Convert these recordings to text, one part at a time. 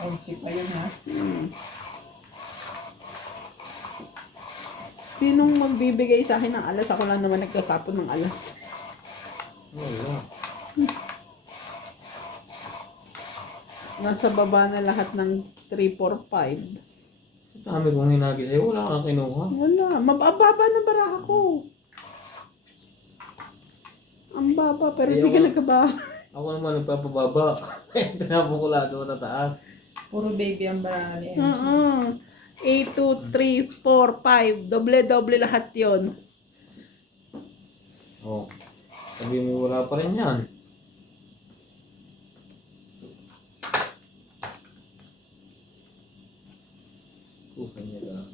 11 pa yun ha. Sinong magbibigay sa akin ng alas? Ako lang naman nagtatapon ng alas. Wala. Nasa baba na lahat ng 3, 4, 5. Sa dami kong hinagi sa'yo, wala kang kinuha. Wala. Mababa na baraha ko. Ang baba, pero hindi ka nagkabaha. Ako naman nagpapababa. Tinapon ko lahat doon sa taas. Puro baby ang baraha ni MJ. 8, 2, 3, 4, 5. Doble-doble lahat yon. Oh. Sabi mo wala pa rin yan. Kanya lang.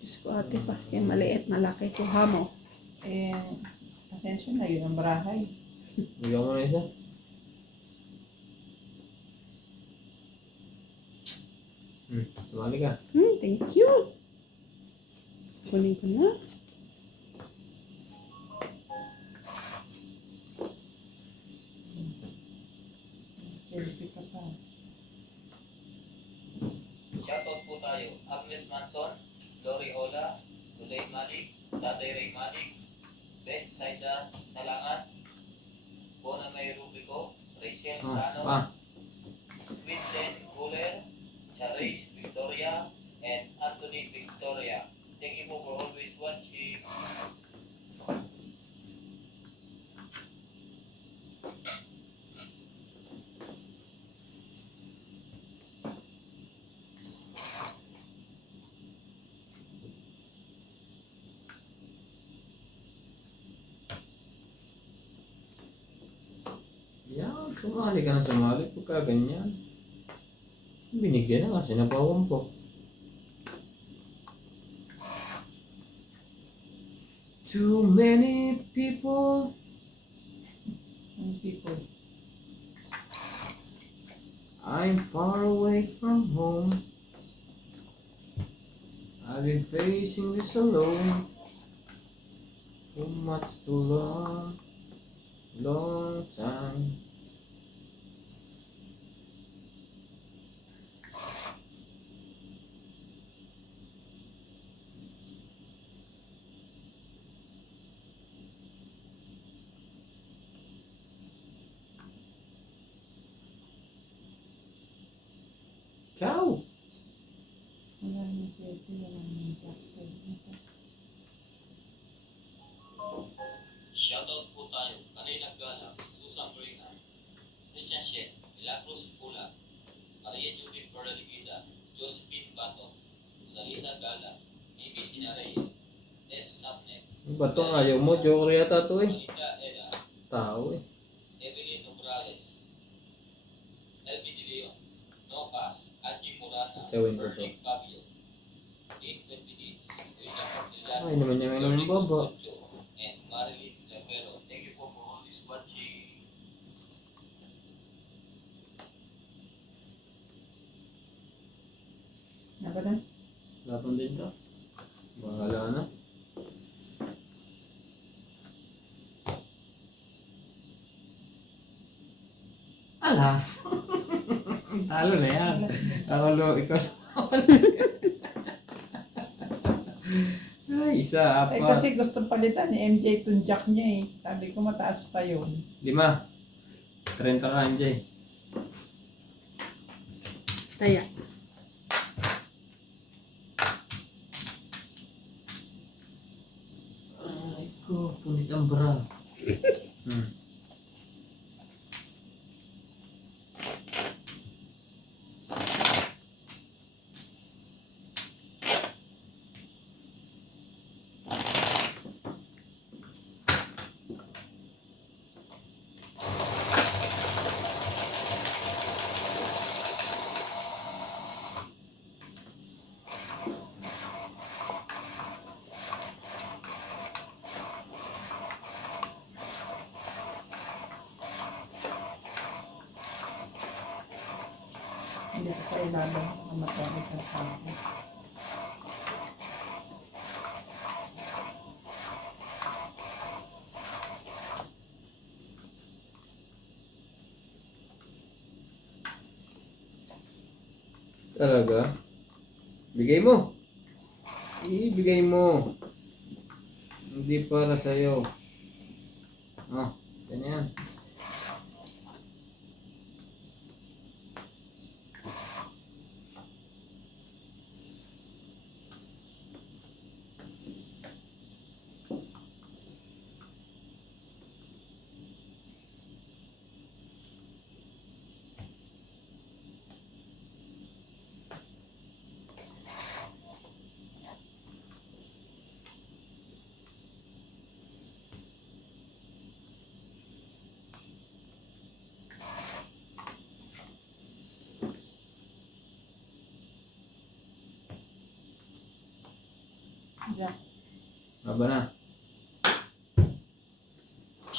Diyos ko ate, paski maliit, malaki. Kuha mo. Eh, pasensya na yun ang baraha eh. Bigyan mo na isa. Tumali ka. Thank you. Kunin ko na. Selfie ka pa. Shoutout po tayo. Agnes Manson, Lori Ola, Tulay Malik, Tatay Ray Malik, Beth Saida Salangan, Bona May Rubico, Rachel Cano, Vincent Guler, Charis Victoria, and Anthony Victoria. Thank you po for always watching. Yan, sumali ka na sumali. Pagka ganyan. Binigyan na nga, sinabawan ko. Too many people. Ang people. I'm far away from home. I've been facing this alone for much too long, long time. Ciao! Wala nang pwede, wala nang doctor. Shoutout po tayo. Karina Gala, Susan Graham, Christian Shen, Milagros Pula, Maria Judith Peraliguida, Josephine Bato, Larissa Gala, Amy Sina Reyes, S. Sapnet, Ba't itong ayaw mo? Joker yata ito eh. Malita Eda, Tao eh. Evelyn Nograles, Elvin De Leon, Nocas, Angie Morana, Gawin ko to. Bernick Fabio, Dean Benedict, William Orteliano, Ay naman niya ngayon ng baba. and Marilyn Lepero. Thank you for always watching. Ano na? Laban din ka. Bahala na. Alas! Talo na yan. Ikaw. Ay, isa, Eh apat. kasi gusto palitan ni MJ itong jack niya eh. Sabi ko mataas pa yun. 5. 30 ka, MJ. Kaya. Ay ko, punit ang bra. Hindi ko kailangan mamatawag sa tao. Talaga? Bigay mo. Ibigay mo. Hindi para sa'yo. Oh, ganyan. Diyan. Aba na.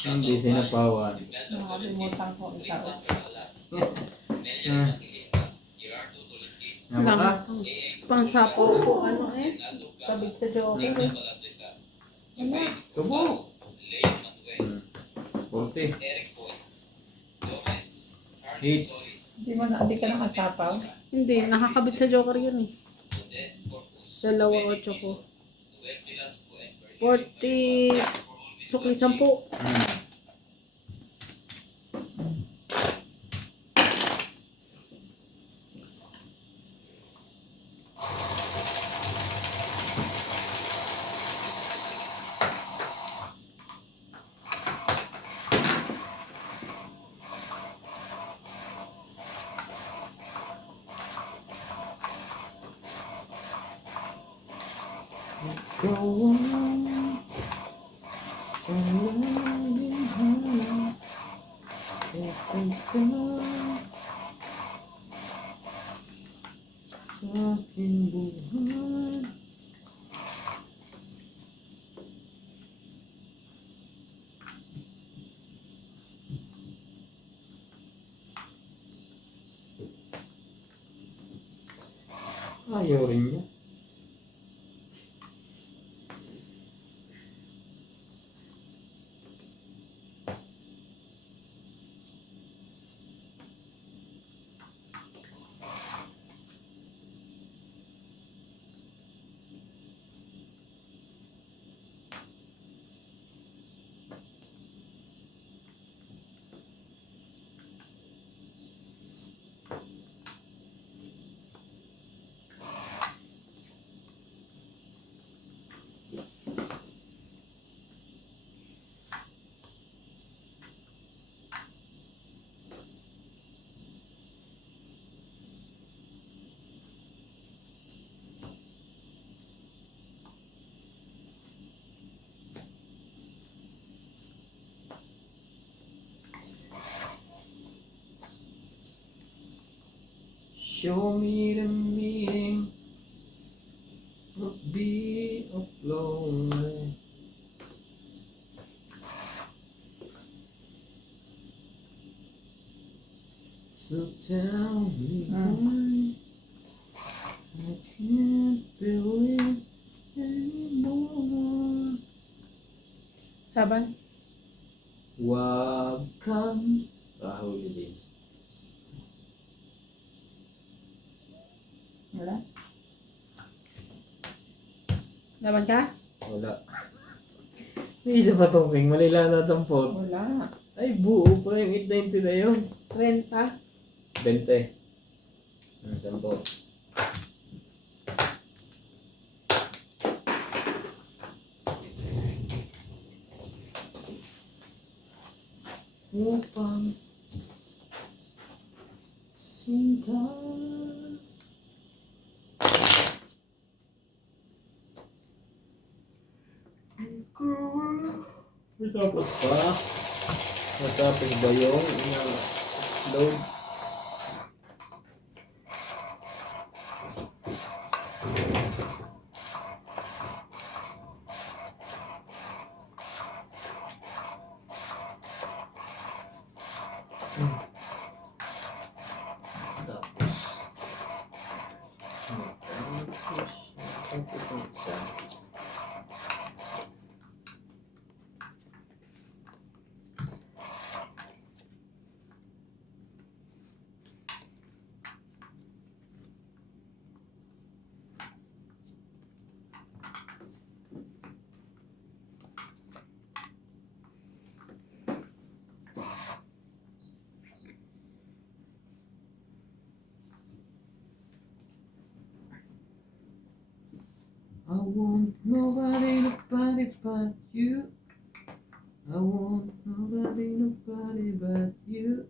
Hindi sinapawan. Nakalimutan ko ikaw. Aba ka? Pangsapaw po, ano eh. Kabig sa joker eh. Subo. 40. Hits. Hindi ka nakasapaw. Hindi, nakakabit sa joker yun eh. 2-8 ko. 40. Sukli 10. Go on. Surrounding her. Every time. Sa aking buhay. Ayaw rin niya. Show me the meaning of being lonely. So tell me why I can't believe anymore. Laban? Wag kang pahuli din. Wala? Laban ka? Wala. May isa pa tong king. Malila na itong pot. Wala. Ay, buo pa yung 890 na yun. 30. 20. Sampo. Upang sinta. Matapos pa? Matapos ba yung load? want nobody but you. I want nobody but you.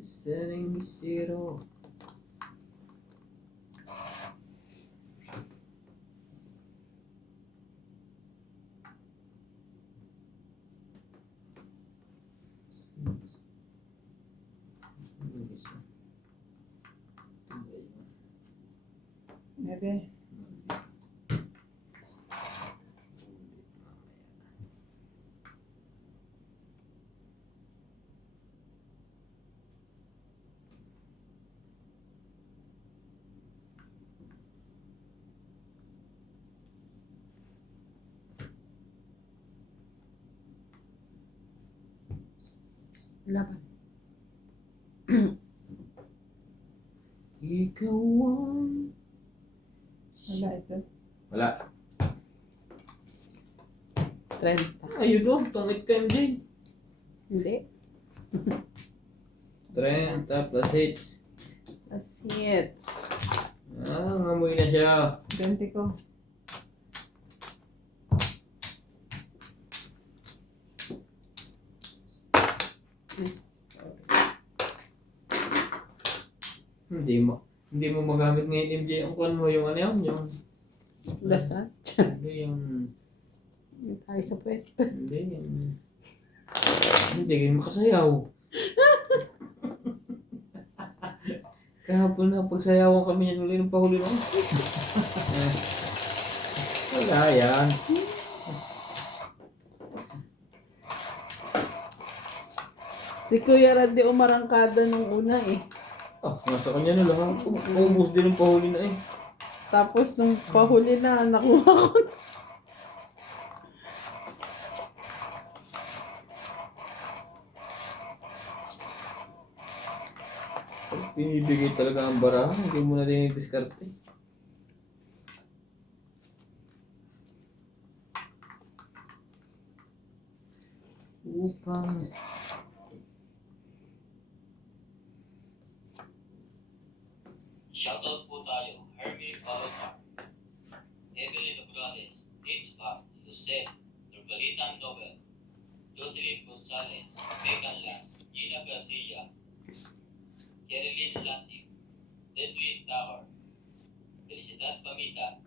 Setting me zero. Nebe. Laban. Ikaw ang... Wala ito. Wala. 30. Ayun o, pangit ka MJ. Hindi. 30 plus H. Asit. Ah, ngamoy na siya. 20 ko. Hindi mo magamit ngayon MJ ang kuwan mo yung ano yun, yung Dasal. hindi yung Yung tayo sa puwet. hindi yung hindi kayo makasayaw. Kahapon na pagsayawan kami yan uli ng pahuli lang. Wala yan. Si Kuya Randy umarangkada nung una eh. Ah, nasa kanya na lang. Ubus din ang pahuli na eh. Tapos nung pahuli na, nakuha ko. Pag pinibigay talaga ang barahan, hindi mo na din i-discarte. Upang Shoutout po tayo, Hermie Palomar, Evelyn Nograles, Nitz Pap, Lucet, Nurbalitan Nobel, Jocelyn Gonzalez, Megan Las, Gina Garcia, Jerilyn Lasik, Deadlyn Tower, Felicidad Pamita,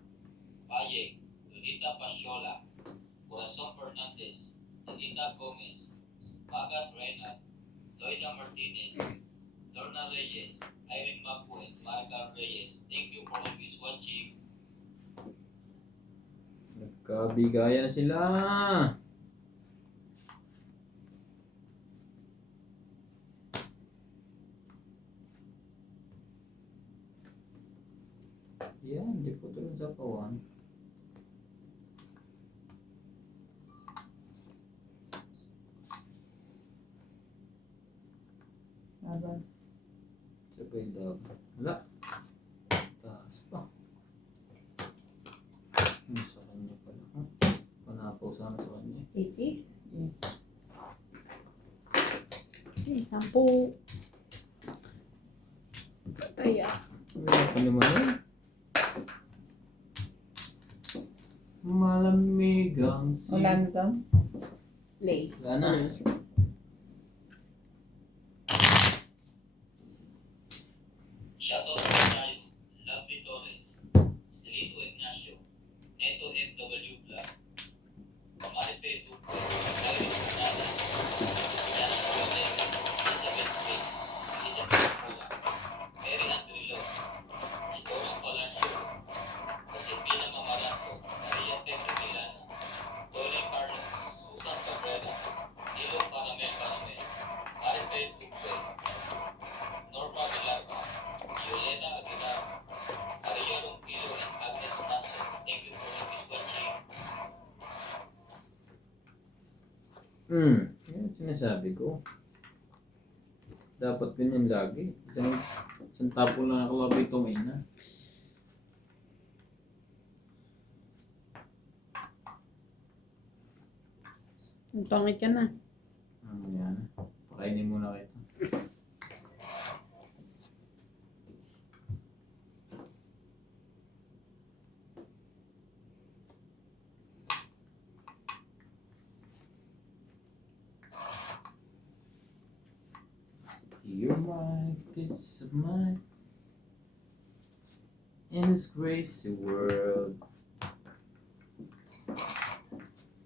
Valle, Lolita Pasiola, Corazon Fernandez, Delita Gomez, Magas Reynald, Loida Martinez, Lorna Reyes, Irene Mapu, and Marga Reyes. Thank you for always watching. nagkabigayan na sila. Yan, di po tulong sa kawan. Laban. Sabay love. Wala. Taas pa. Sa kanya pala. Panapaw sana sa kanya. 80? Yes. 10. Patay ah. Wala pa naman yun. Malamig ang Wala na to. Play. Wala na. Shoutout po tayo, Lovely Torres, Celito Ignacio, Neto FW Vlog, Maripe Duque, Kylie Fernanda, Yana Gomez, Elizabeth Smith, Elizabeth Pula, Mary Andrilo, Isidoro Palacio, Josefina Mamaranto, Maria Pedro Milana, Dolly Carlos, Susan Cabrera, Nilo Paramel, Maripe Duque, Norma Velarza, Violeta Aguilar, Maria Rompilo, and Agnes Manson. Thank you for always watching. Yan sinasabi ko. Dapat ganyan lagi. Isang tapo na nakalabi ito may na. Ang pangit ka na. Yan. Pakainin muna kita. peace of mind in this crazy world.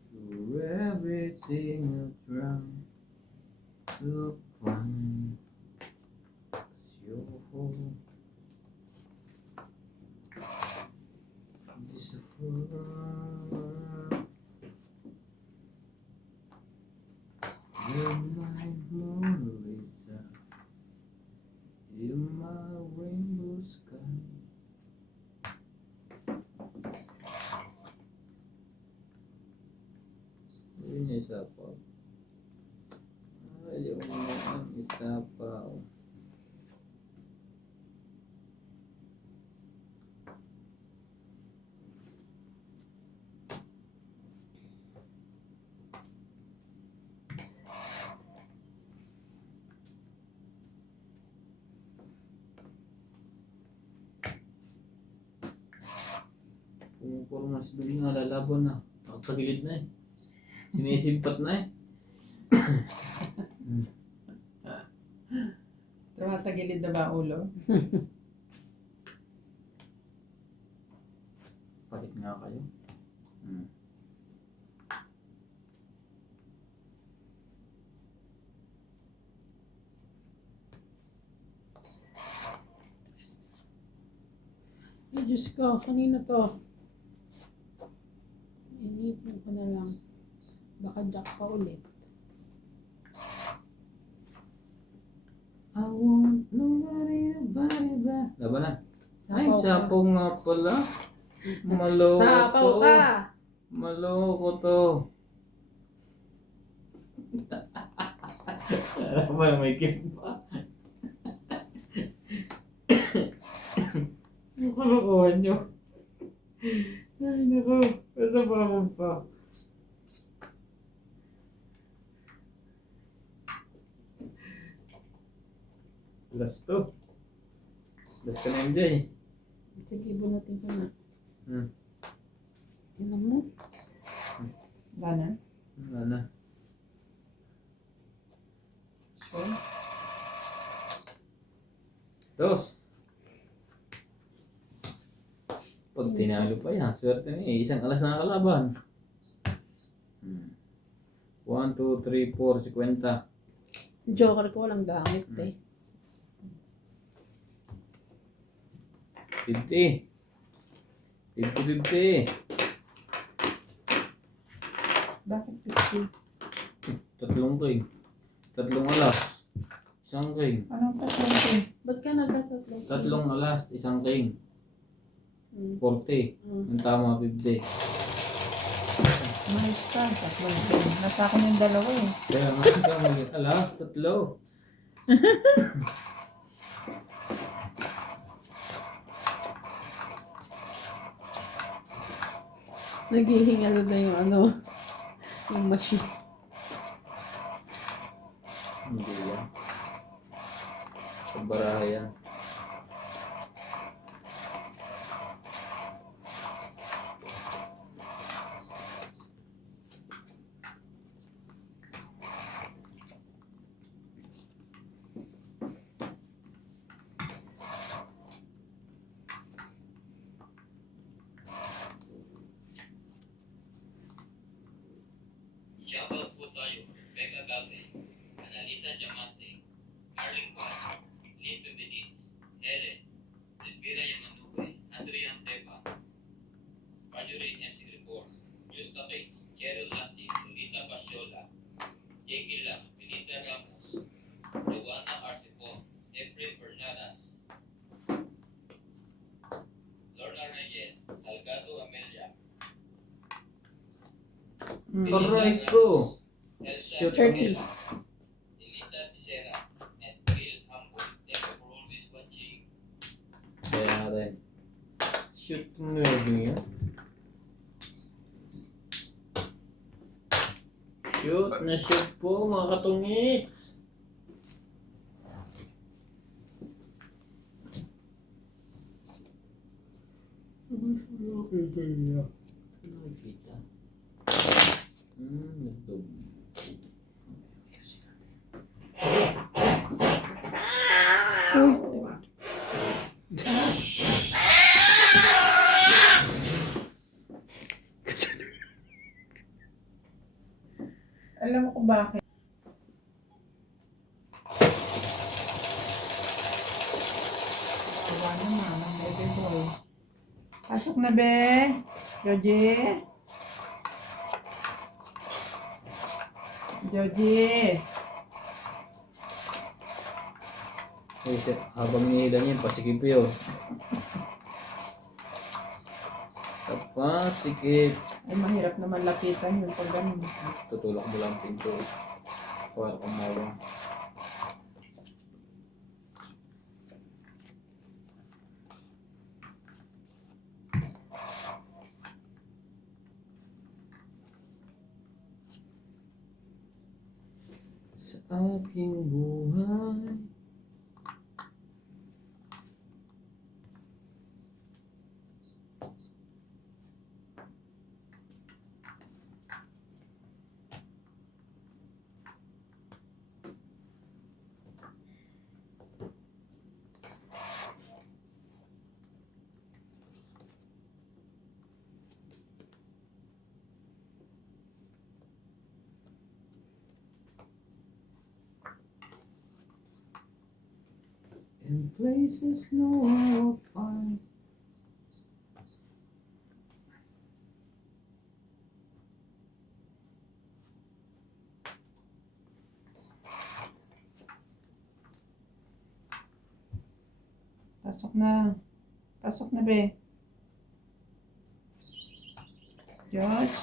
Through everything I'll try to find your home. This world. You're my Mona Lisa. You're my rainbow sky. Yun yung isa pa. Ayaw mo ang isa pa. Puro na si Duli nga lalaban na. Nakapagilid na eh. Sinisimpat na eh. Tumatagilid na ba ang ulo? Palit nga kayo. Ay, Diyos ko, kanina to. Inipin ko na lang. Baka jack pa ulit. I want nobody ba? Laban na. Ay, Sapaw ka. sapaw nga pala. Maloko Sapaw to. ka! Maloko to. Alam mo, may gift pa. Ang kalokohan nyo. Ay, naku. Nasa pa pa. Last to. Last ka na MJ. Sige, bunutin ko na. Hmm. Tingnan mo. Wala na. Wala na. Sure. Dos. Pag tinalo pa yan, swerte na eh. Isang alas na kalaban. 1, 2, 3, 4, 50. Joker ko walang gamit eh. 50. 50. Bakit 50? Tatlong king. Tatlong alas. Isang king. Anong tatlong king? Ba't ka nagtatatlo? Tatlong alas, isang king. 40. Yung tama, 50. Mahis pa. Tatlong king. Nasa akin yung dalawa eh. Kaya nga, ikaw maging alas, tatlo. Naghihingalo na yung ano, yung machine. Hindi yan. Sa baraha yan. Shoutout po tayo. Becca Galvez, Analisa Diamante, Arling Juan, Lito Benitez, Helen, Elvira Yamanube, Adrian Tepa, Marjorie MC Gripor, Justa Bates, Cheryl Lassi, Lolita Pasiola, Jake Lam, Benita Ramos, Joanna Arcipon, Efrain Bernadas, Lorna Reyes, Salgado Amelia, Aray ko! Shoot. 30. Elita Becerra, and Will Humble. Thank you for always watching. Kaya rin. Shoot mo yun. Shoot na shoot po mga katungits! Nakikita. Nagdog. Uy, Kawawa naman ang baby boy. Pasok na, be. Joji. Joji. Habang nihila niya, pasikip yun. Pasikip. Ay, mahirap naman lapitan yun pag ganun. Tutulak mo lang pinto. Para kumawang. Sa aking buhay. In places no one will find. Pasok na. Pasok na, be. George.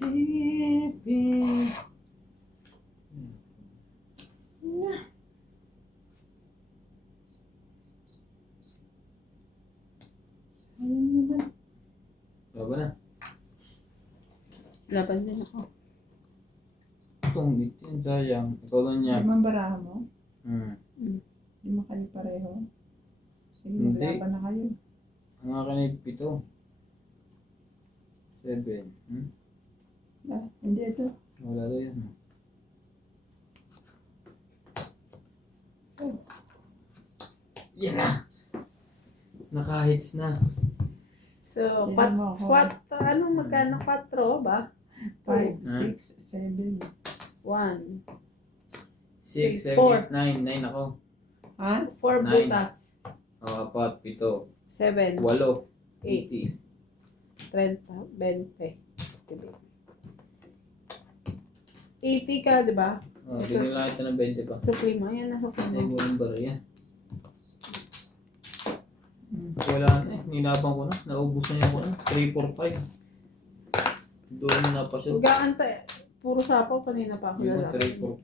Deep in. Sayang naman. Baba na. Laban din ako. Itong bitin, sayang. Ikaw lang niya. Limang baraha mo? Lima kayo pareho? Sige, Hindi. laban na kayo. Ang akin ay 7. 7. Ah, hindi ito. Wala daw yan. Oh. Yan na! Nakahits na. So, Tignan mo ako. anong magkano? 4 ba? 5, Huh? 6, 7. 1. 6, 7, Four. 8, 9. 9 ako. Ha? 4 Nine. butas. Apat, 7. 7. 8. 8. 30. 20. 80 ka, di ba? Binila kita ng 20 pa. Supli mo. Yan na supli Ay, mo. mo ng barya. Wala na eh. Ninabang ko na. Naubos na yung ko na. 3, 4, 5. Doon na pa siya. Huwag ka antay. Puro sapaw. Kanina pa ako Yung lalaki. 3, 4,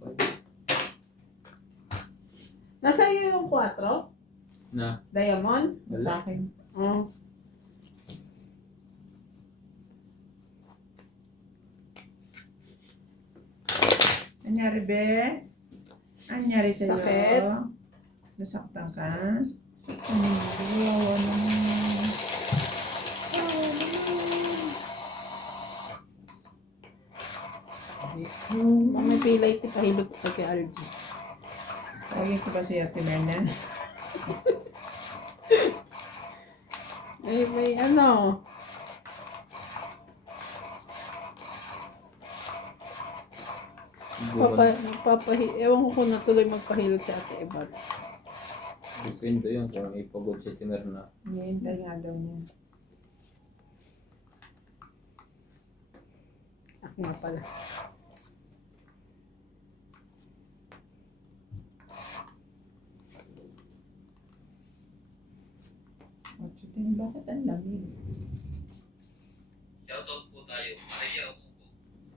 5. Nasa iyo yung 4? Na. Diamond? Wala. Sa akin. Oh. Anyari, be? Anyari sa'yo? Sakit? Nasaktan ka? Saktan mo. Kawawa naman. Kawawa naman. May pilay ti pahilot ka kay RG. Tawagin ko ba si Ate Merna? May ano. Ewan ko kung natuloy magpahilot si Ate Evan. Depende yun kung ipagod si Timer na. Hinihintay nga daw niya. Ako nga pala. O, chutin, bakit ang lamig? Shoutout po tayo, Maria Omupo,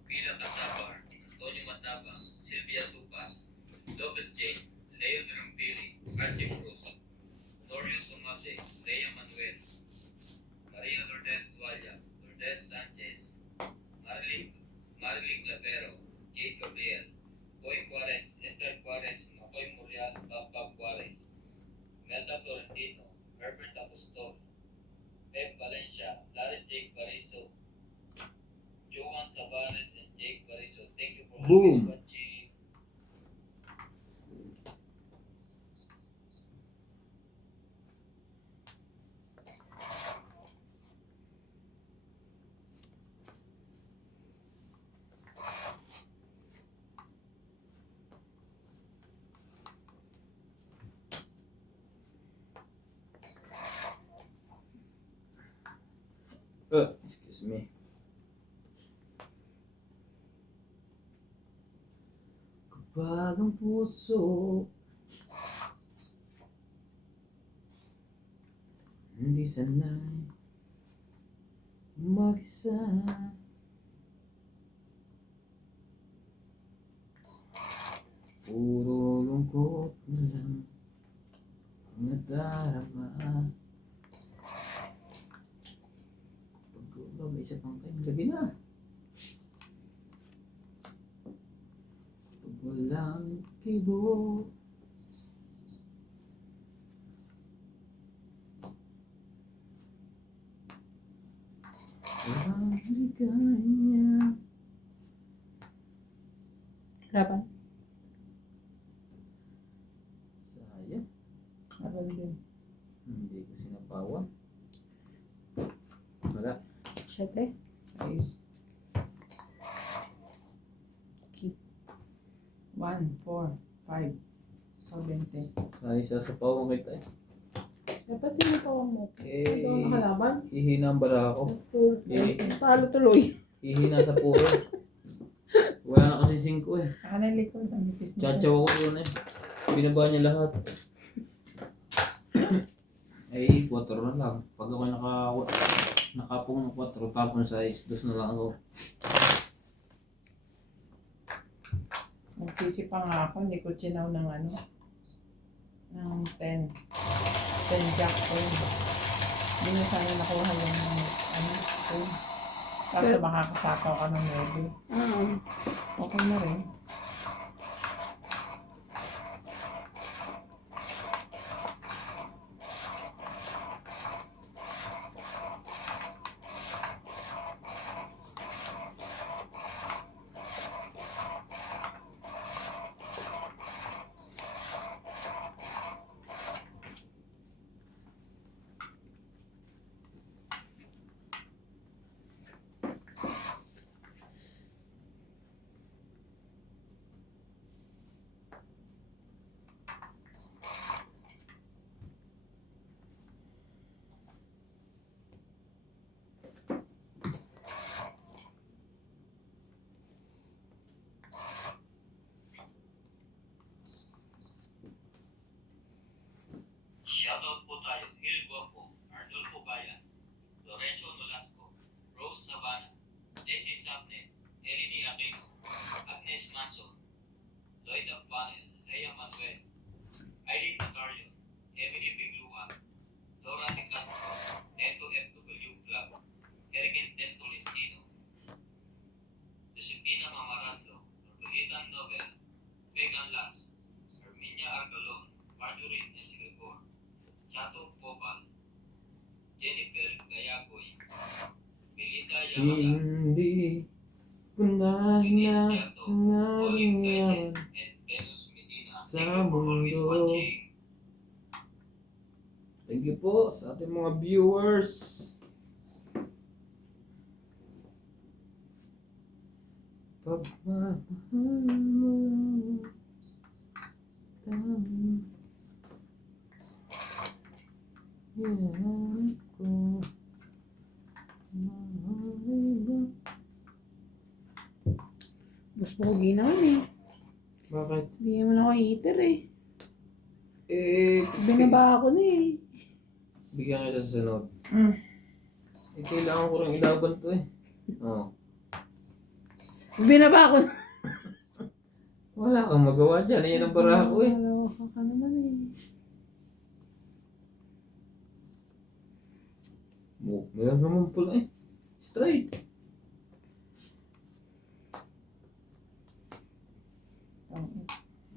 Pila Casabar, Antonio Mataba, Silvia Tupas, Lopez J, Leo Merampili, Archie Cruz, Dorius Umase, Lea Manuel, Maria Lourdes Dualla, Lourdes Sanchez, Marilyn Clavero, Kate Gabriel, Boy Juarez, Esther Juarez, Makoy Murial, Bob Juarez, Melda Florentino, Herbert Apostol, Pep Valencia, Larry Jake Bariso, Joan Tavares, and Jake Bariso. Thank you for Boom. always watching. Excuse me. Kapag ang puso hindi sanay mag-isa, puro lungkot na lang ang nadarama. Pag may isa pang kayo, lagi na. Pag walang kibo, walang ligaya. Laban. Sayang, Aral din. hindi ko sinapawan. Wala. 7. Ayos. Keep. 1, 4, 5, 20. Ay, sasapawan kita eh. Dapat sinipawan mo. Ito ang Eh, nakalaban. ihina ang bara ako. Talo tuloy. Ihina sa puro. Wala na kasi 5 eh. Saka na yung likod. Ang nipis nito. Chachaw ako yun eh. Binaba niya lahat. Ay, 4 na lang. Pag ako nakapong ng 4, tapon sa 6, 2 na lang ako. Nagsisipa nga ako. Hindi ko chinaw ng ano. Ng 10. 10 jack coin. Hindi na sana nakuha yung ano. Coin. Kaso baka kasakaw ka ng 9. Okay na rin. Shoutout po tayo, Gil Guapo, Arnulfo Bayan, Lorenzo Nolasco, Rose Savannah, Desi Sabne, Eleni Aquino, Agnes Manson, Lloyd Panel, Rhea Manuel, Irene Macario, Emily Bigluan, Laura De Castro, Neto FW Club, Erigen Testolentino, Josepina Mamaratlo, Norberita Nobel, Megan Lance, Herminia Arcalon, Marjorie Ensigagor, Chato Popal, Jennifer Gayagoy, Melinda Yamaga, Hindi ko na Denise Piato, Olive hinangalan. Gaisen, and Venus Medina. Sa Thank you for always mundo. watching. Thank you po sa ating mga viewers. Pagmamahal mo, tanging hinahanap ko. Mahalin. Bus pogi naman eh. Bakit? Hindi naman ako heater eh. Binaba. Binaba ako na eh. Bigyan kita sa sunod. Mm. Kailangan ko rin ilaban to eh. Oh. Binaba ako na. Wala kang magawa dyan. Ayan ang bara ko eh. Naloka ka naman eh. Meron naman pula eh. Straight.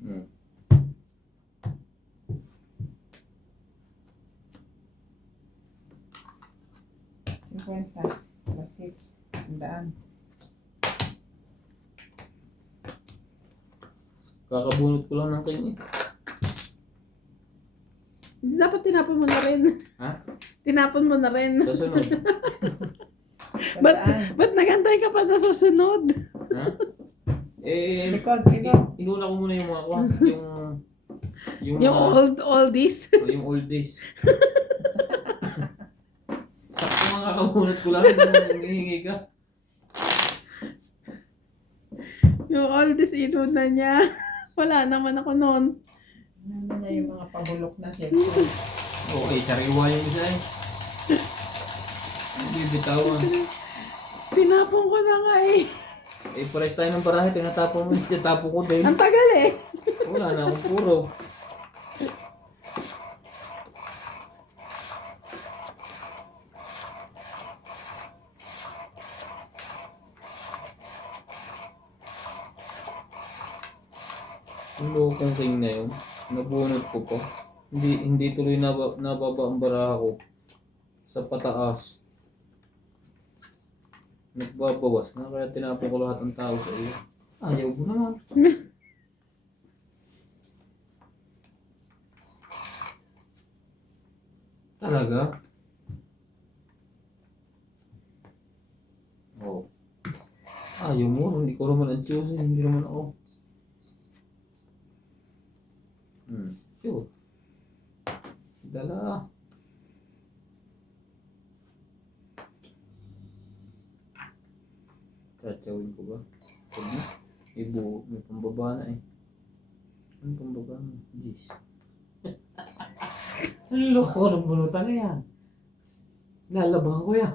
Hmm. Plus 6. 100. Kakabunot ko lang ng king eh. Hindi dapat tinapon mo na rin. Ha? Tinapon mo na rin. Sa sunod. Ba't nagantay ka pa na susunod? Ha? Eh, Likod. inuna ko muna yung mga kwan. Yung Yung oldies. yung old days. Sakto mga kakabunot ko lang. Nung hihingi ka. Yung oldies inuna niya. Wala naman ako noon. Ano niya yung mga pabulok na cellphone. Okay, sariwa yun siya eh. Hindi bitawan. Tinapon ko na nga eh. Eh, pares tayo ng barahe. Tinatapon mo. Tinatapon ko din. Ang tagal eh. Wala na akong puro. Yung lokong king na yun, nabunot ko pa. Hindi tuloy nababa ang baraha ko sa pataas. Nagbabawas na kaya tinapon ko lahat ng tao sa iyo. Ayaw mo naman. Talaga? Oo. Ayaw mo, hindi ko naman ang choose, hindi naman ako. Sure. Dala. Tsatsyawin ko ba? Huwag na. May pambaba na eh. Ano pambaba mo? Jeez. Ang loko ng bunutan na yan. Lalabahan ko yan.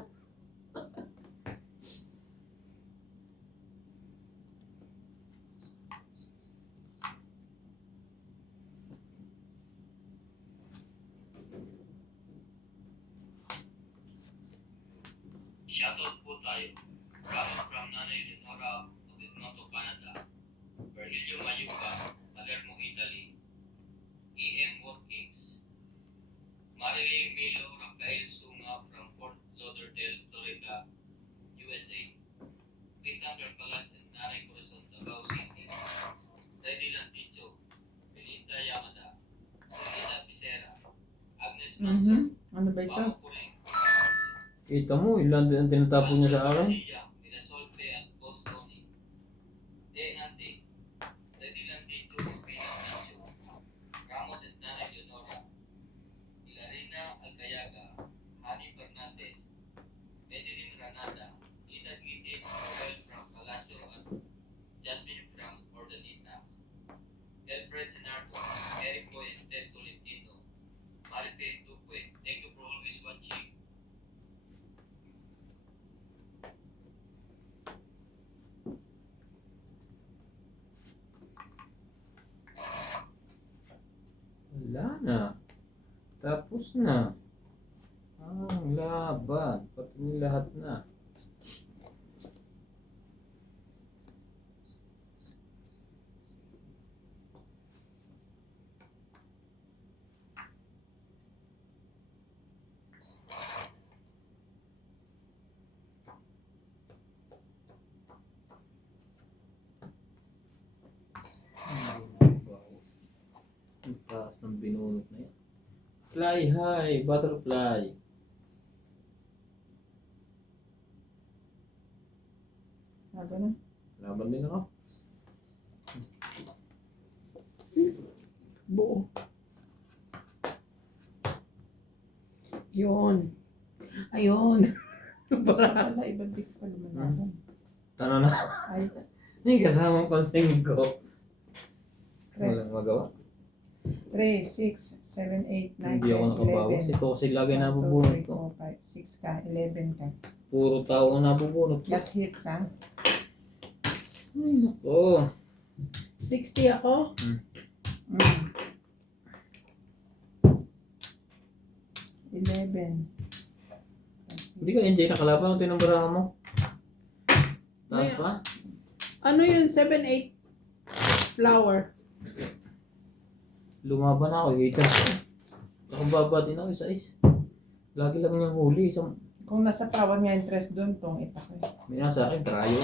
Shoutout po tayo. Galing from Nanay Litora of Edmonton, Canada. Berlilio Mayuga, Palermo, Italy. EM Watkins. Marilyn Milo Rafael Sunga from Fort Lauderdale, Florida, USA. Victor Palas and Nanay Corazon, Davao City. Freddy Lanticho. Belinda Yamada. Selena Picera. Agnes Manson. Ano ba ito? Mama Puring. Kita mo, ilan din ang tinatapon niya sa akin. Minasolpe at Boston. Nante. Freddy Lanticho. Pina Nacho. Ramos and Nanay Leonora. Ilarina Alcayaga. Hani Fernandez. Edeline Granada. Ina Gitin. Joel from Palacio at Jasmine from Ordanita. Elfred Senardo. Eric Boy and Tess Tolentino. Marife Duque. Thank you for always watching. Wala na. Tapos na. Ang laban. Pati lahat na. Ang taas ng binunot na yan. Fly high, butterfly. Ganun. Laban din ako. Buo. Yun. Ayun. Wala, iba di pa lumalaban. Tano na. Ay, May kasamang pansing ko. Tres. Walang magawa. 3, 6, 7, 8, 9, Hindi ako 10, nakabawas. 11. Ito kasi lagi nabubunot ko. 2, 3, 4, 5, 6 ka, 11 ka. Puro tao ang nabubunot ko. Plus hits ha. Ay, nako. 60 ako. Mm. 11. Hindi ka enjoy na kalaban ang tinambarahan mo. Taas pa? Ano yun? 7-8 flower. Lumaban ako, hater. Nakababa din ako sa is. Lagi lang niyang huli. Kung nasa pawan nga interest doon, tong ipakay. May nasa akin, trayo.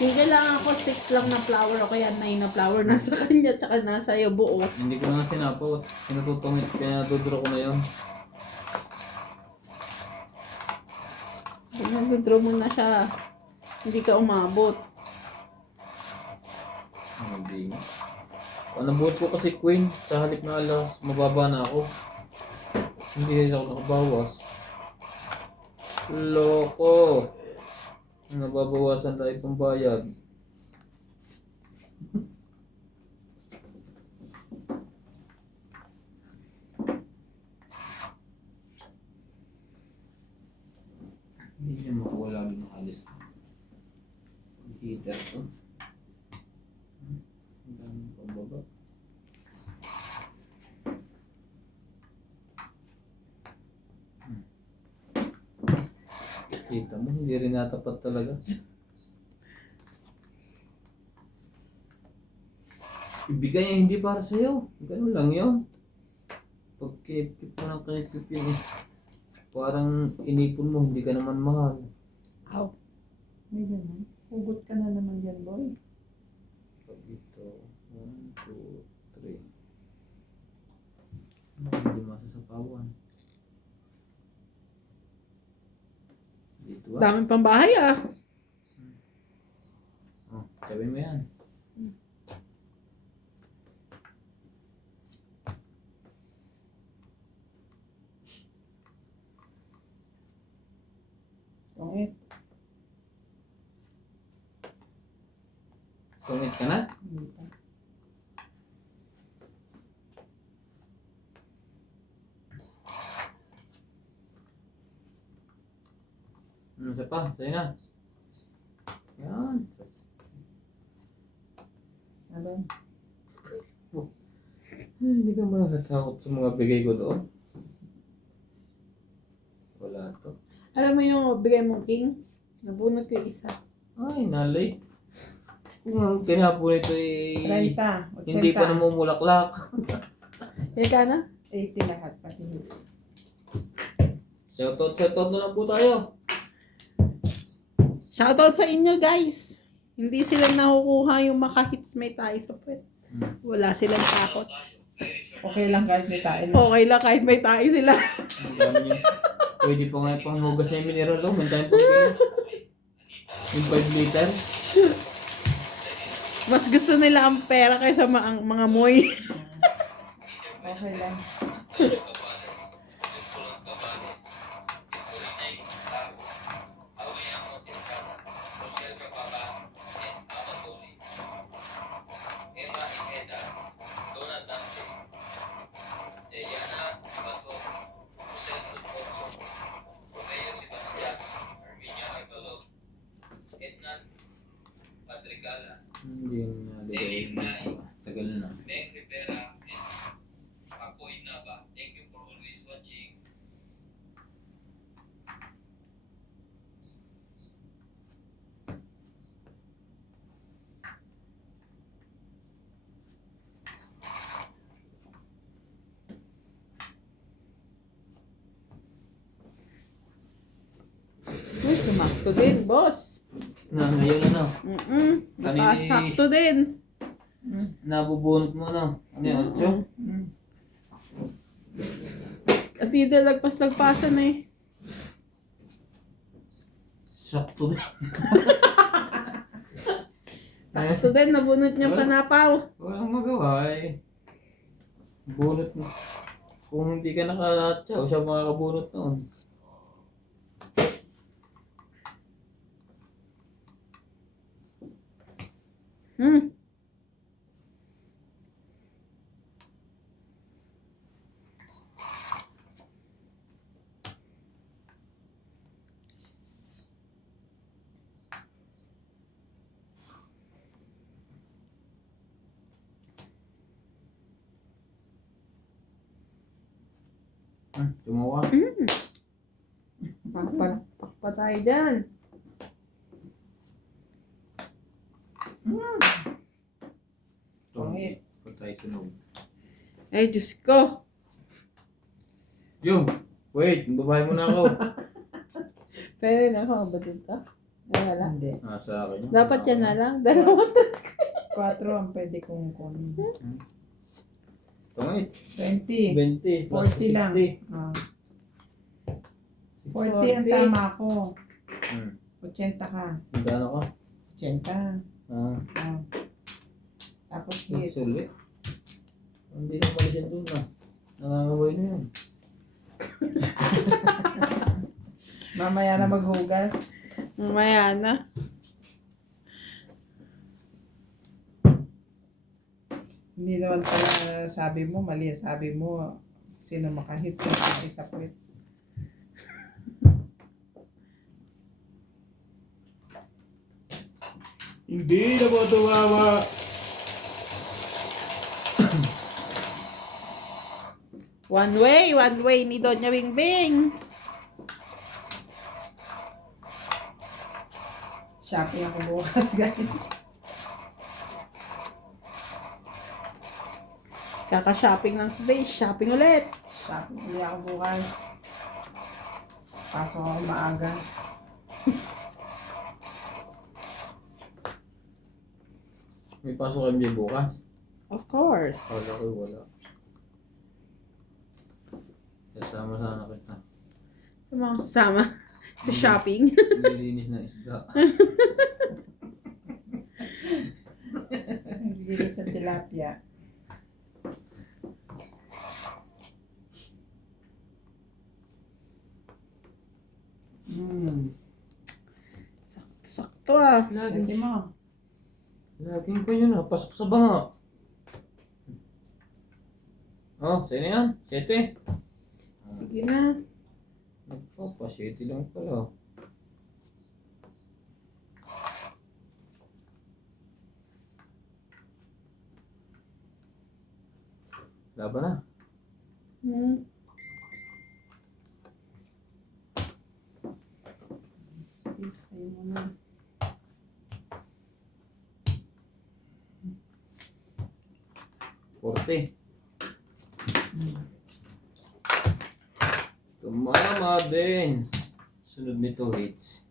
Yung kailangan ko 6 lang na flower o kaya 9 na flower nasa kanya tsaka nasa iyo buo. Hindi ko na sinapot. Pinatutungit, kaya nadudro ko na yun. Nag-draw mo na siya. Hindi ka umabot. Hindi. Nabuhat ko kasi queen. Sa halip na alas, mababa na ako. Hindi ako nakabawas. Loko. Nababawasan tayo itong bayad. Hindi niya makuha lagi ng alis. Heater to. Ang daming pababa. Kita mo, hindi rin natapat talaga. Ibigay niya hindi para sa'yo. Ganun lang yun. Pag kip mo ng kip yun eh. Parang inipon mo, hindi ka naman mahal. Aw. May ganun. Hugot ka na naman yan, boy. Pag ito, 1, 2, 3. Hindi masasapawan. Dito ah. Daming pambahay ah. Oh, sabihin mo yan. Tungit. Tumit ka na? Hindi pa. Isa pa, sa'yo na. Yan. Ano? Hindi ka ba natakot sa mga bigay ko doon? Wala to. Alam mo yung bigay mong king? Nabunot ko yung isa. Ay, nalay. Kung ang tinapon ito eh, 30, 80. hindi pa namumulaklak. Ika na? 80 lahat kasi. Shoutout na lang po tayo. Shoutout sa inyo guys. Hindi sila nakukuha yung maka-hits may tayo sa puwet. Wala silang takot. Okay lang kahit may tain. Okay lang kahit may tayo sila. Ang dami niyo. Pwede pa nga panghugas na yung mineral o. Mantayin po pila. Yung 5 liter. Mas gusto nila ang pera kaysa mga moy. Okay lang. Hindi yung nalagay. Tagal na. Meg Rivera and Apoy Nava. Thank you for always watching. Uy, sumakto din, boss. Ngayon ano? Nakasakto din. Nabubunot mo ano? Ano yung 8? Mm. At hindi lagpas-lagpasan eh. Sakto din. Sakto din, nabunot niya panapaw. Walang magawa eh. Bunot mo. Kung hindi ka nakatsaw, siya makakabunot noon. Hmm. Tumawa. Pakpa tayo dyan. Tungit. Patay sunog. Ay, Diyos ko. Yung! Wait, babae mo na ako. Pero nakakabatid ka? Ay, wala. Hindi. Sa akin yun. Dapat yan na lang. Dalawa. 4 ang pwede kong kunin. Tungit. 20. 20 plus 40 lang. 60. Ah. 40 ang tama ko. 80 ka. Magkano ka? 80. Ah, Ah. Tapos hits. sulit. Hindi na pala dyan doon ah. Nangangaway na yun. Mamaya na maghugas. Mamaya na. Hindi naman pala sabi mo, mali. Sabi mo, sino makahits yung isa puwit. Hindi na mo tumawa. One way ni Doña Bingbing. Shopping ako bukas, guys. Kaka-shopping lang today. Shopping ulit. Shopping ulit ako bukas. Pasok ako maaga. May pasok kami bukas. Of course. Wala ko wala. Kasama sana kita. Sama sa shopping. Nilinis na isda. Bigay sa tilapia. Sakto ah. Sente mo. Laging ko yun ah. Pasok sa banga. Oh, sino yan? 7. Sige na. Nagpapasiti lang pala. Laban na. Sige, sayo mo na. Forte. Tumama din. Sunod nito hits.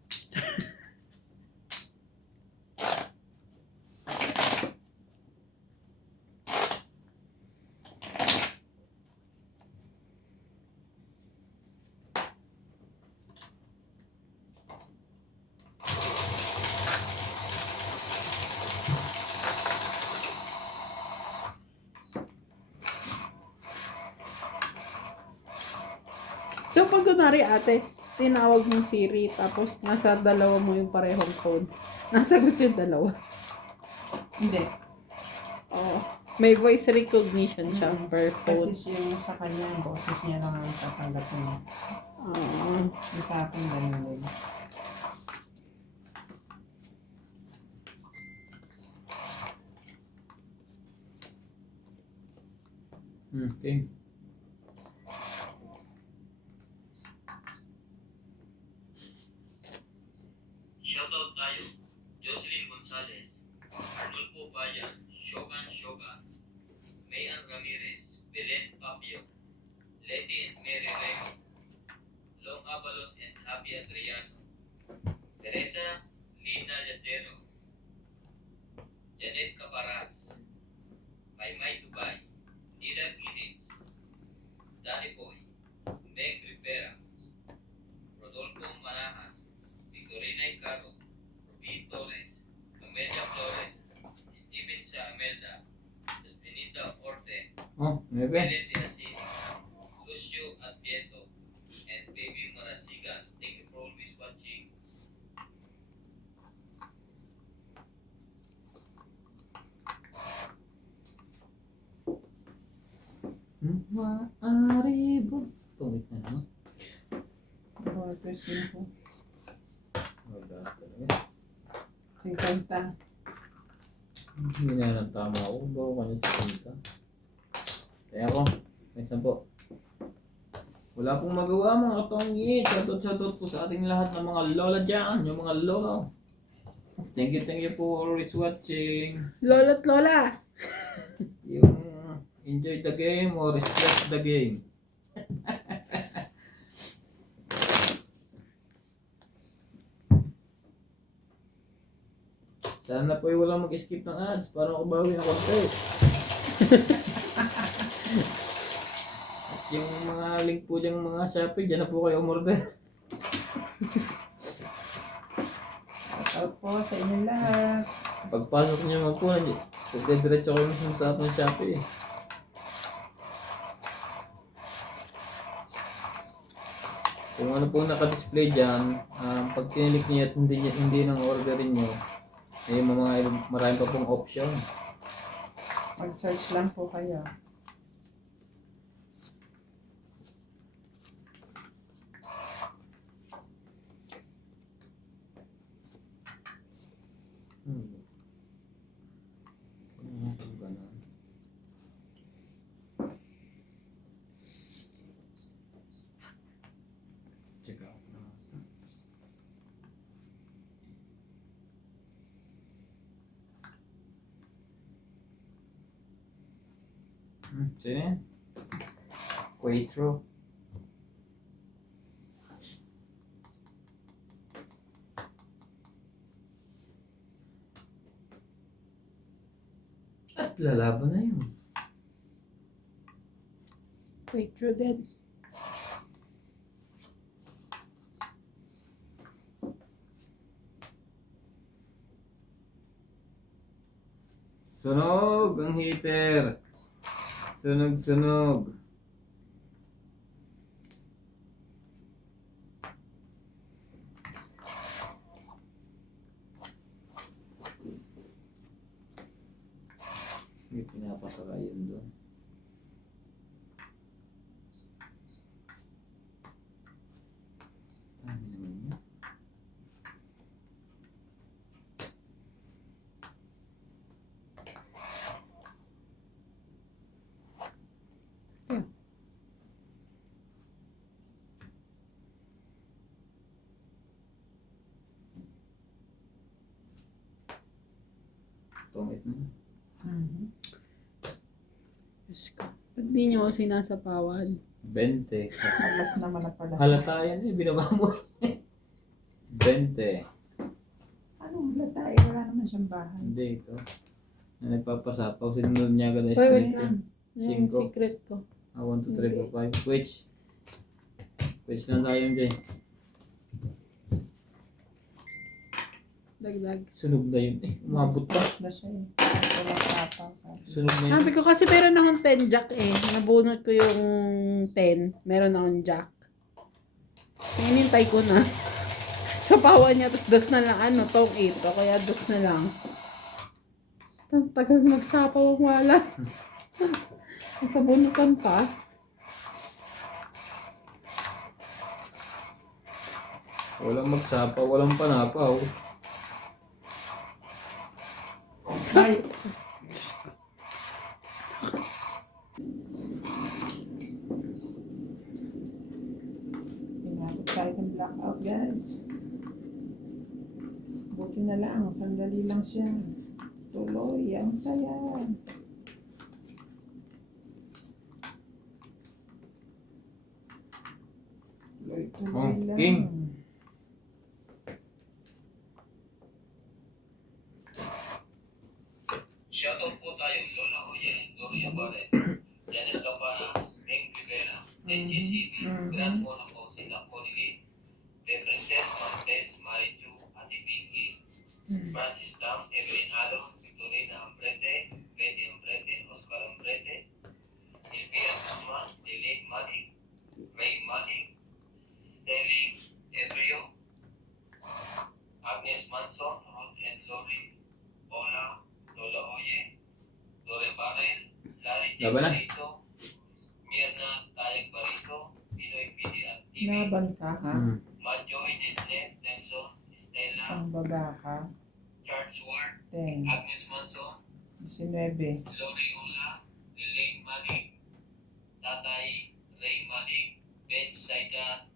So, pag kunwari ate, tinawag mong Siri, tapos nasa dalawa mo yung parehong phone. Nasagot yung dalawa. Hindi. Oo. May voice recognition siya per phone. Kasi yung sa kanya, yung boses niya lang ang tatanggap niya. Oo. Yung sa akin, ganun din. Okay. Shoutout tayo. Jocelyn Gonzalez, Arnulfo Bayan, Shogan Shogan, Mayan Ramirez, Belen Papio, Leti and Mary Remy, Long Avalos and Happy Adriano, Teresa Lina Yatero, Janet Caparas, Maymay Dubai, Nila Giddings, Danny Boy, Meg Rivera, Rodolfo Manahan, Victorina Icaro, Rubin Torres, Amelia Flores, Steven Sa Amelda, Justinita Orte, Oh, 9. Helen de Assis, Lucio Advieto, and Baby Marasigan. Thank you for always watching. Maaari ba? Tungit na naman. Ako, ito 5. Wala talaga. 50. Hindi na lang tama ako. Bawa ka niya sa kanita. Kaya ako, may 10. Wala pong magawa mga katongi. Shoutout po sa ating lahat ng mga lola dyan. Yung mga lola. Thank you for always watching. Lolo't lola. Yung enjoy the game or stress the game. Sana po ay walang mag-skip ng ads para makabawi ng konti. At yung mga link po dyan mga Shopee, dyan na po kayo umorder. Shout out po sa inyo lahat. Pagpasok nyo naman po, diretso kayo mismo sa app ng Shopee. Kung ano po naka-display dyan, pag kinilik niyo at hindi nang orderin nyo, may marami pa pong option. Mag-search lang po kayo. Ganun. Check out na. Sino yan? Quattro. At lalaban na yun. Wait, true dead. Sunog ang heater. Sunog. May pinapasaka yun doon. Ano naman yun? Tungit na. Diyos ko. Ba't di nyo ako sinasapawan? 20. Alas naman na pala. Halata yan eh, binaba mo. 20. Anong halata eh? Wala naman siyang bahay. Hindi ito. Na nagpapasapaw, sinunod niya agad na Wait, wait straight lang. Yung Cinco. secret ko. 1, 2, 3, 4, 5. Switch lang tayo dyan. Dagdag. Sunog na yun eh. Umabot pa. Na siya eh. Walang sapaw. Sunog na yun. Sabi ko kasi meron akong 10 jack eh. Nabunot ko yung 10. Meron akong jack. Hinintay ko na. Sapawan niya, tapos dos na lang ano, tong 8. O kaya dos na lang. Ang tagal magsapaw ang wala. Sa bunutan pa. Walang magsapaw, walang panapaw. Ay! Pinabot tayo ng blackout, guys. Buti na lang, sandali lang siya. Tuloy, ang saya. Tuloy lang. King. Shoutout po tayo, Lola Oye, Gloria Barret, Janice Capanas, Meng Rivera, NGCB, Grand Monaco, sila Connie, The Princess Montes, Marichu, Ate Vicky, Francis Tam, Evelyn Alon, Victorina Ambrete, Betty Ambrete, Oscar Ambrete, Elvira Guzman, Deline Manik, Ray Manik, Sterling Ebrio, Agnes Manson, Ruth and Lori, Ola, Lola Oye, Dore Barrel, Larry J. Laban na. Bariso, Mirna Tayag Bariso, Pinoy PD at TV, Laban ka, ha? Majoy Nesnet, Nelson, Stella, Isang baba ka. Charles Ward, 10, Agnes Manson, 19. Lori Ola, Elaine Manik, Tatay Ray Manik, Ben Saida,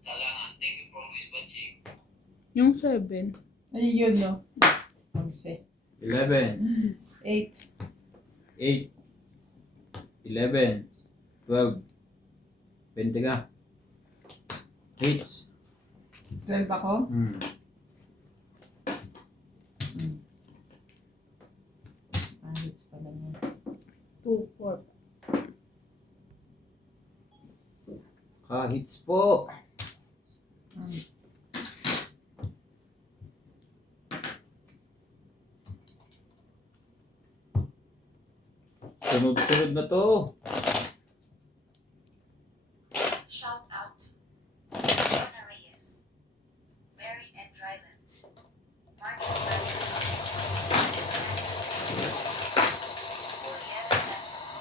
Salangan. Thank you for always watching. Yung 7. Ay, yun, no? 11. 11, 8. 8, 11, 12, 20 ka. Hits. 12 ako? Hits pala niya. 2-4. Kahits po. Mm. Sunod-sunod na to. Shout out to Lorna Reyes, Mary and Dryland, Martin Vanderpump, Dennis Juliana Santos,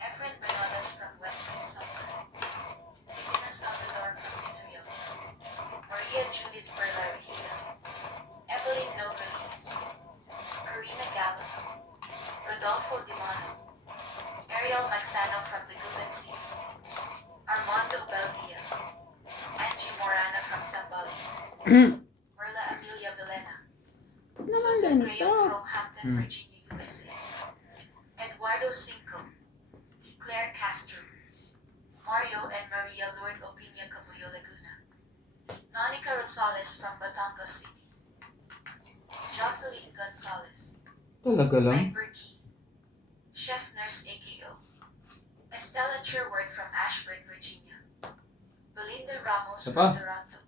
Efren Bernardes from Western Summer, Divina Salvador from Israel, Maria Judith Perla Regina, Evelyn Nobreliz, Karina Gallo, Rodolfo Dimano, Ariel Maxano from the Guban City, Armando Belgia, Angie Morana from Zambales, Merla Amelia Villena, Susan ganito? Graham from Hampton, Virginia, USA, Eduardo Cinco, Claire Castro, Mario and Maria Lord Opinia Camuyo, Laguna, Monica Rosales from Batangas City, Jocelyn Gonzalez, Talaga lang. Mike Berkey, Chef Nurse AKO, Estella Sherwood from Ashburn, Virginia, Belinda Ramos Isa from pa? Toronto,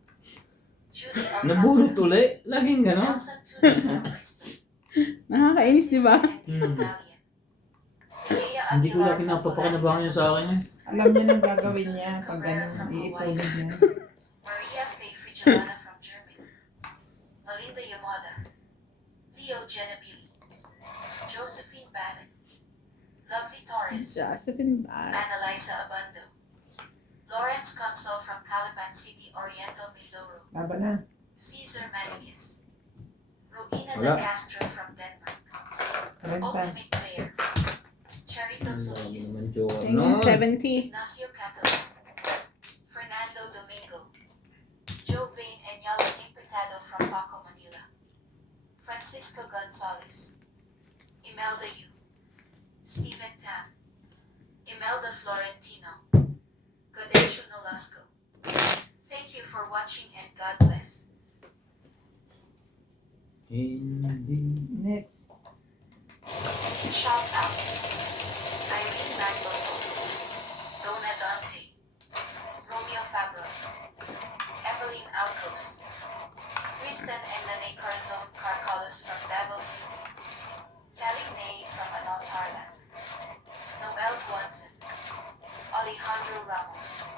Judy Nabunot Alcantara, uli. Laging gano'n. Nelson Tuni from Bristol, Nakakainis, di ba? Francis and Dino Dalian, Ikea Hindi ko Aguilar lagi from napapakanabangan niya sa akin eh. Alam niya nang gagawin niya pag gano'n, iitulog niya. Maria Faye Frigilana from Germany, Melinda Yamada, Leo Genabili, Josephine Bannon, Lovely Torres, Josephine Bad. Annalisa Abando, Lawrence Consul from Calapan City, Oriental Mindoro, Laban na. Caesar Manikis, Rowena Wala. De Castro from Denmark, 30. Ultimate Player, Charito Ano Solis, naman jowa Ayun, nun. 70. Ignacio Catalan, Fernando Domingo, Joe Vane and Yalo Imputado from Paco, Manila, Francisco Gonzalez, Imelda Yu, Stephen Tam, Imelda Florentino, Godecio Nolasco. Thank you for watching and God bless. Hindi. Next. Shout out to Irene Magbolo, Donna Dante, Romeo Fabros, Evelyn Alcos, Tristan and Nene Carzon Carcalos from Davao City, Taling Nay from Anotarlan, Noel Guanzan, Alejandro Ramos,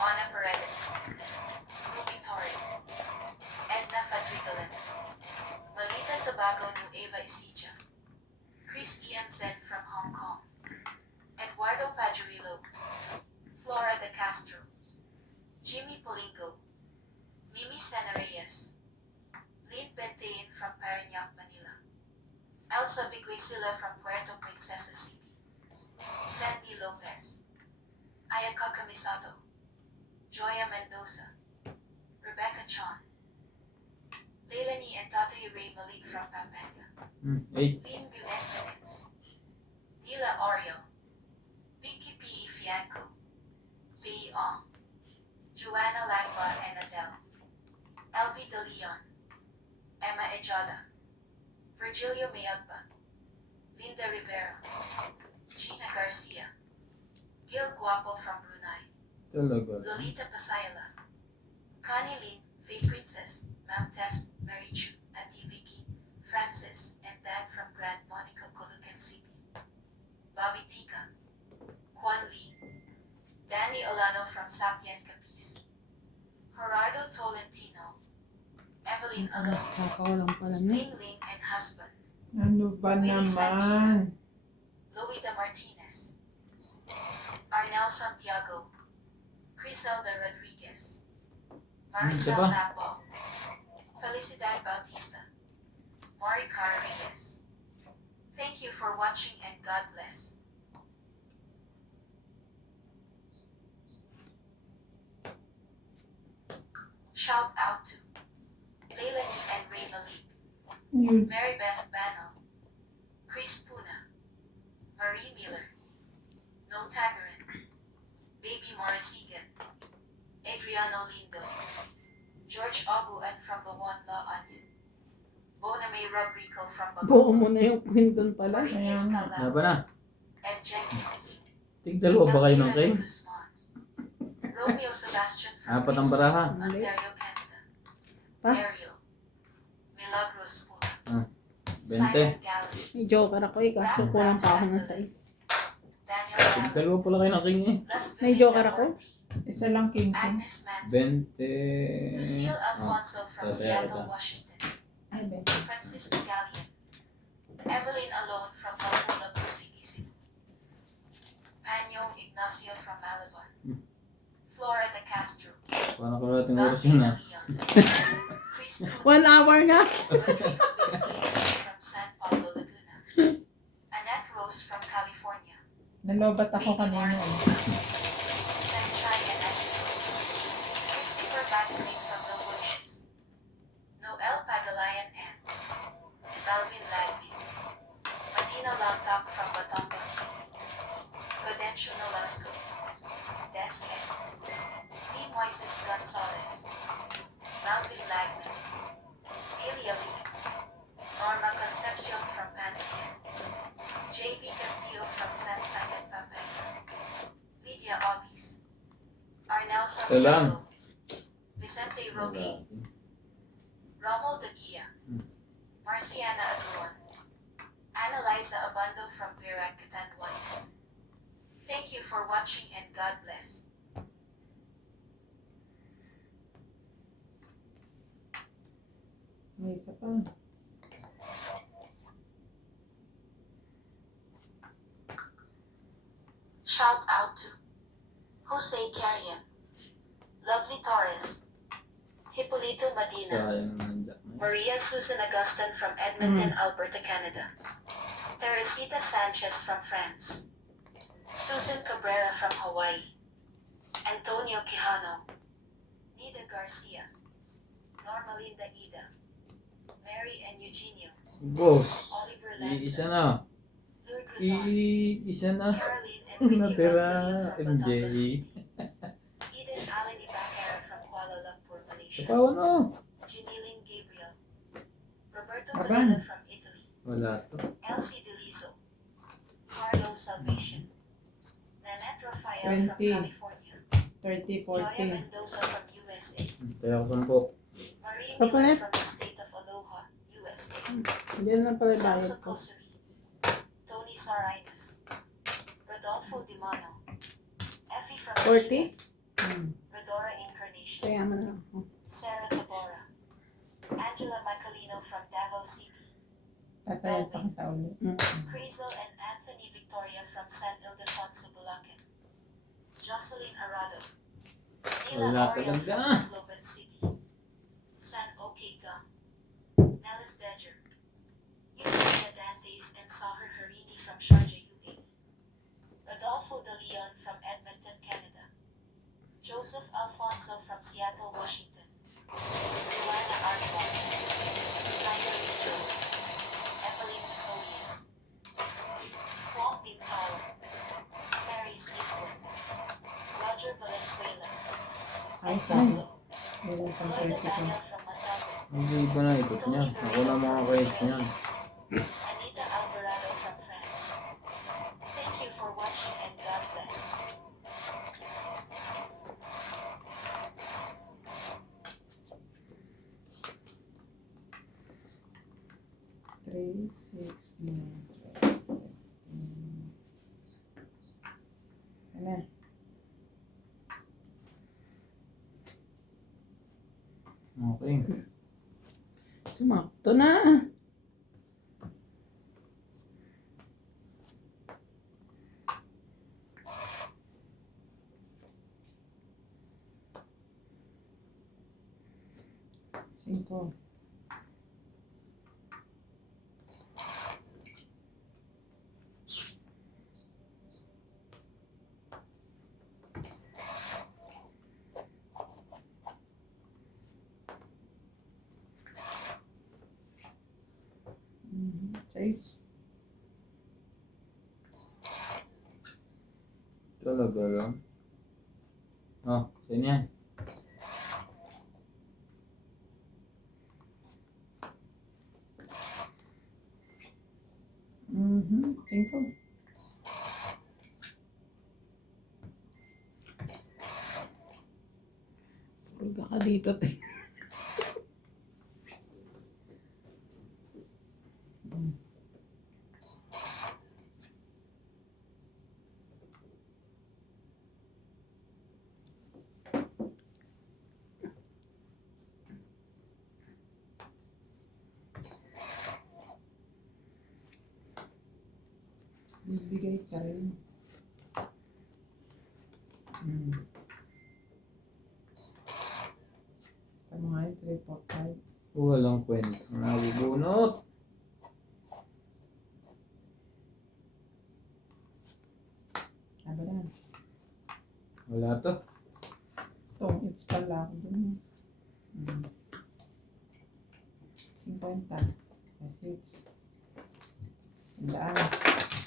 Ana Paredes, Ruby Torres, Edna Fadrigalan, Malita Tobago Nueva Ecija, Chris Ian Sen from Hong Kong, Eduardo Pajarillo, Flora De Castro, Jimmy Polingo, Mimi Sena Reyes, Lynn Bentain from Parañaque, Manila, Elsa Viguisila from Puerto Princesa City, Sandy Lopez, Ayaka Camisado, Joya Mendoza, Rebecca Chon, Leilani and Tatay Ray Malik from Pampanga, 8. Lynn Buenvenance, Nila Oriel, Vicky P. Fianco, P. Ong, Joanna Langba and Adele, Elvi De Leon, Emma Ejada, Virgilio Mayagba, Linda Rivera, Gina Garcia, Gil Guapo from Brunei, Talaga. Lolita Pasayala, Connie Lin, Faye Princess, Ma'am Tess, Mary Chu, Auntie Vicky, Francis, and Dan from Grand Monica, Colucan City, Bobby Tika, Kwan Lee, Danny Olano from Sapien Capiz, Gerardo Tolentino, Evelyn Alon, Kakawalang pala niya. Ling Ling and husband, Ano ba naman? Louida Martinez, Arnel Santiago, Criselda Rodriguez, Maricel Diba? Lapo, Felicidad Bautista, Maricar Reyes. Thank you for watching and God bless. Shout out to Leilani and Ray Malik, Yun. Mary Beth Bano, Chris Puna, Marie Miller, No Tagarin, Baby Morisigan, Adriano Lindo, George Obu and from Bawon La Onion, Boname Rodrigo from Buo Bacoor, mo na yung queen doon pala. Marites Ayan. Calao, Laban na. and Jenkins. Tigdalawa ba kayo ng Elvira de king? Guzman, Romeo Sebastian from Apat ang Queensland, baraha. Ontario, Canada. Pass. Ariel, Milagros Pula, 20. Simon Gallen, May joker ako eh, kaso kulang pa ako ng size. Daniel Gallen, Tigdalawa pala kayo ng king eh. Las May Belinda joker ako? Ortiz, Isa lang king king. Agnes Manson, 20. Lucille Alfonso from tataya Seattle, kita. Washington, Ay, Ben. Francis Gallion, Evelyn Alone from Pampanga, City, Cebu, Panyong Ignacio from Malabon, Flora de Castro, Paano ko natin Don oras yun Vita ah? Leon, Chris 1 hour nga. Rodrigo Bisnitas from San Pablo, Laguna, Annette Rose from California, Nalobat ako Baby kanina. Marcy, eh. Sanchai and Antico, Christopher Battery from Nogoshes, Noel Pagalayan and Melvin Lagby, Medina Lamtak from Batangas City, Gadencio Nolasco, Desken, Lee Moises Gonzalez, Melvin Lagby, Delia Lee, Norma Concepcion from Pandacan, JB Castillo from San Simon, Pampanga, Lydia Ovis, Arnel Santiago, Vicente Roque, Rommel de Guia, Marciana Aguan, Annalisa Abando from Verac Catanduanes. Thank you for watching and God bless. May isa pa. Shout out to Jose Carrion, Lovely Torres, Hippolito Medina, Sayang naman dyan. Maria Susan Augustin from Edmonton, Alberta, Canada, Teresita Sanchez from France, Susan Cabrera from Hawaii, Antonio Quijano, Nida Garcia, Normalinda Ida, Mary and Eugenio, Boss. Oliver Isa Lanza, na. Lou Guzon, Isa na. Caroline and Ricky Natira, Ronquillo from MJ. Batangas City, Eden Alani Bacara from Kuala Lumpur, Malaysia, Kapawan mo. Janilyn Gabriel, Roberto Aban. Padilla from Italy, Wala to. Elsie Delizo, Carlos Salvation, Nanette Rafael from 20. California, 30, Joya 40. Mendoza from USA, Kaya ako 10. Marie Papalit. Miller from the state of Aloha, USA, Diyan na pala Salsa bayad ko. Kosuri, Tony Sarinas, Rodolfo Dimano, Effie from 40? Michigan, Hmm. Rodora Incarnation, Kaya mo na lang ako. Sarah Tabora, Angela Macalino from Davao City, Tatayan pa kita ulit. Crazel and Anthony Victoria from San Ildefonso, Bulacan, Jocelyn Arado, Nila Wala Oriel from talaga. Tacloban City, San OK Gum, Nellis Dejer, Eugenia Dantes and Sahar Harini from Sharjah, UAE, Rodolfo De Leon from Edmonton, Canada, Joseph Alfonso from Seattle, Washington, Joanna Armon, Zaida Rijo, Evelyn Masolius, Fong Din Tao, Ferris Isla, Roger Valenzuela, Ay, and saan? Pablo, Meron pang Lloyd 30 pa. Daniel from Montalvo, Hindi iba na ikot niya. Ako na mga kahit niyan. Anita Alvarado from France. Thank you for watching and God bless. Three, 6, 9, 12. Ano? Okay. Sumakto na. Cinco. Seis. Talaga lang. Oh, saan yan? 5. Pulga ka dito, te. Bibigay ka rin. Hmm. Tama nga yun, 3, 4, 5. Walang kwenta. Nabubunot. Aba na. Wala to. Itong it's pala ako dun. Hmm. 50. 6. 100.